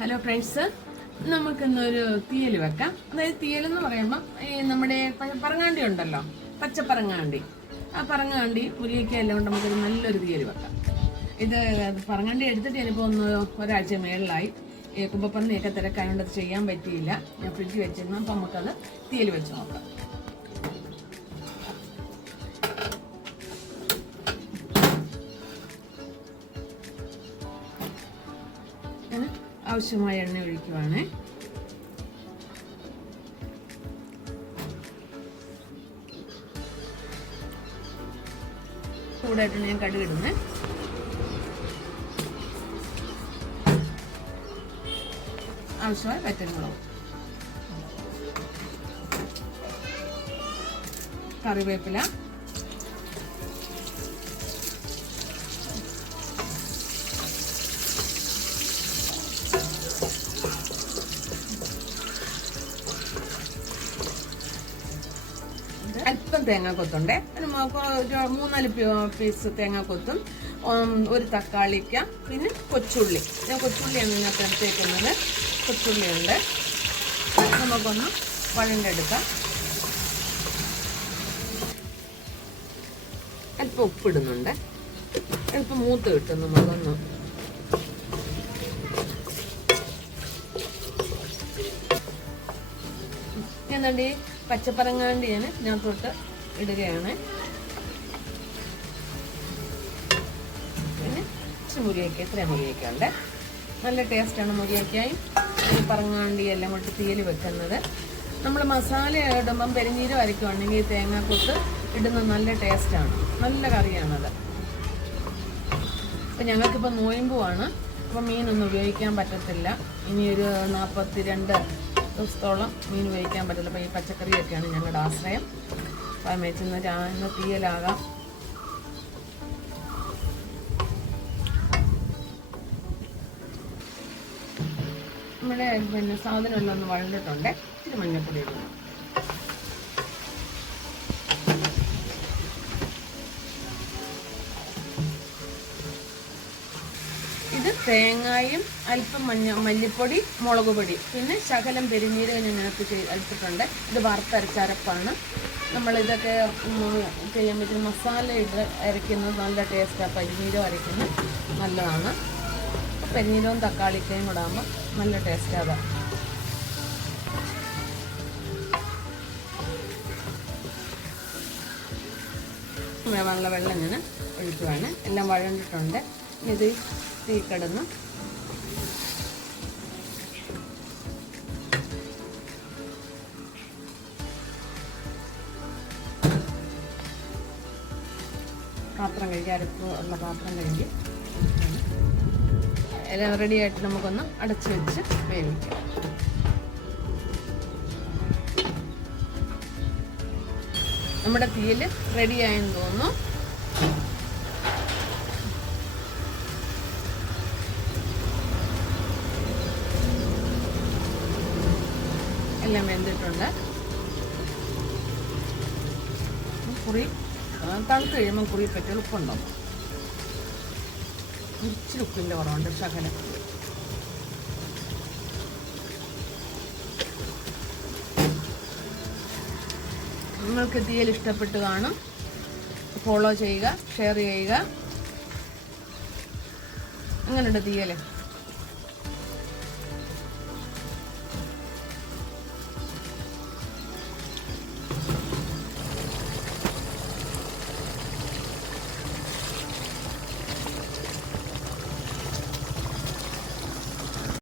Hello friends നമുക്കിന്നൊരു തീയൽ വെക്കാം. അതായത് തീയൽ എന്ന് പറയുമ്പോൾ ഈ നമ്മുടെ പറങ്ങാണ്ടി ഉണ്ടല്ലോ. പച്ചപ്പറങ്ങാണ്ടി. ആ പറങ്ങാണ്ടി മുരിങ്ങയ്ക്ക എല്ലാം കൊണ്ട് നമുക്കൊരു നല്ലൊരു തീയൽ വെക്കാം. ഇത് പറങ്ങാണ്ടി എടുത്തിട്ട് ഞാനിപ്പോൾ ഒന്ന് ഒരാഴ്ച മേളിലായി. കുമ്പപ്പന്നിയൊക്കെ തിരക്കായതുകൊണ്ട് ചെയ്യാൻ പറ്റിയില്ല. ഞാൻ ഫ്രിഡ്ജിൽ വെച്ചിരുന്നു. അപ്പം നമുക്കത് തീയൽ വെച്ച് നോക്കാം. ആവശ്യമായ എണ്ണ ഒഴിക്കുവാണേ. ചൂടായിട്ടാണ് ഞാൻ കടുക് ഇടുന്നത് ആവശ്യമായ വറ്റൽമുളക്. കറിവേപ്പില. അല്പം തേങ്ങ കൊത്തുണ്ടേ. മൂന്നാൽ പീസ് തേങ്ങാക്കൊത്തും കൊത്തും. ഒരു തക്കാളിക്ക പിന്നെ കൊച്ചുള്ളി. ഞാൻ കൊച്ചുള്ളിയാണ് ഇതിനകത്ത് എടുത്തേക്കുന്നത് കൊച്ചുള്ളി ഉണ്ട് നമുക്കൊന്ന് വഴണ്ടെടുക്കാം. അല്പം ഉപ്പിടുന്നുണ്ട്. അല്പം മൂത്ത് കിട്ടും നമുക്കൊന്ന് എന്താണ്ട് ഈ പച്ചപ്പറങ്ങാണ്ടി ഞാൻ ഇതിനകത്തോട്ട് ഇടുകയാണ്. പിന്നെ ഇച്ചിരി മുരിയൊക്കെ ഇത്രയും മുരിയൊക്കെ ഉണ്ട്. നല്ല ടേസ്റ്റാണ് മുരിയൊക്കെയായി പറങ്ങാണ്ടി എല്ലാം കൊണ്ട് തീയൽ വെക്കുന്നത്. നമ്മൾ മസാല ഇടുമ്പം പെരിഞ്ഞീരം അരയ്ക്കുവാണെങ്കിൽ തേങ്ങാക്കൊത്ത് ഇടുന്ന നല്ല ടേസ്റ്റാണ്. നല്ല കറിയാണത്. അപ്പം ഞങ്ങൾക്കിപ്പോൾ നോയമ്പുമാണ് അപ്പം മീനൊന്നും ഉപയോഗിക്കാൻ പറ്റത്തില്ല. ഇനിയൊരു നാൽപ്പത്തി രണ്ട് ദിവസത്തോളം മീൻ വേവിക്കാൻ പറ്റില്ല അപ്പോൾ ഈ പച്ചക്കറിയൊക്കെയാണ് ഞങ്ങളുടെ ആശ്രയം. അപ്പോൾ അമ്മച്ചിന്ന് ഇന്ന് തീയലാകാം. നമ്മുടെ പിന്നെ സാധനമെല്ലാം ഒന്ന് വഴണ്ടിട്ടുണ്ട്. ഇച്ചിരി മഞ്ഞപ്പൊടി ഇടുന്നു. തേങ്ങായും അല്പം മഞ്ഞ മല്ലിപ്പൊടി മുളക് പൊടി പിന്നെ ശകലം ഇതിനകത്ത് ചെയ്ത് അടിച്ചിട്ടുണ്ട് ഇത് വറുത്തരച്ചരപ്പാണ്. നമ്മളിതൊക്കെ ചെയ്യാൻ പറ്റുന്ന മസാല ഇട്ട് അരയ്ക്കുന്നത് നല്ല ടേസ്റ്റാണ് പരിനീരം അരയ്ക്കുന്നത് നല്ലതാണ്. പെരുനീരവും തക്കാളിക്കയും കൂടെ ആകുമ്പോൾ നല്ല ടേസ്റ്റാണ് അതാ. നല്ല വെള്ളം ഇങ്ങനെ ഒഴിക്കുവാണ്. എല്ലാം വഴണ്ടിട്ടുണ്ട്. ഇത് തീ കിടന്ന്. പാത്രം കഴുകി അരപ്പ് ഉള്ള പാത്രം കഴുകി. എല്ലാം റെഡി ആയിട്ട് നമുക്കൊന്ന് അടച്ചു വെച്ച് വേവിക്കാം. നമ്മുടെ തീയിൽ റെഡിയായെന്ന് തോന്നുന്നു. എല്ലാം വെന്തിട്ടുണ്ട്. കുറി. തണുത്ത് കഴിയുമ്പോൾ കുറി പറ്റി ഉപ്പുണ്ടോ? ഇച്ചിരി ഉപ്പിന്റെ കുറവുണ്ട് ശകലം. നിങ്ങൾക്ക് തീയൽ ഇഷ്ടപ്പെട്ട് കാണും. ഫോളോ ചെയ്യുക ഷെയർ ചെയ്യുക. അങ്ങനെയുണ്ട് തീയൽ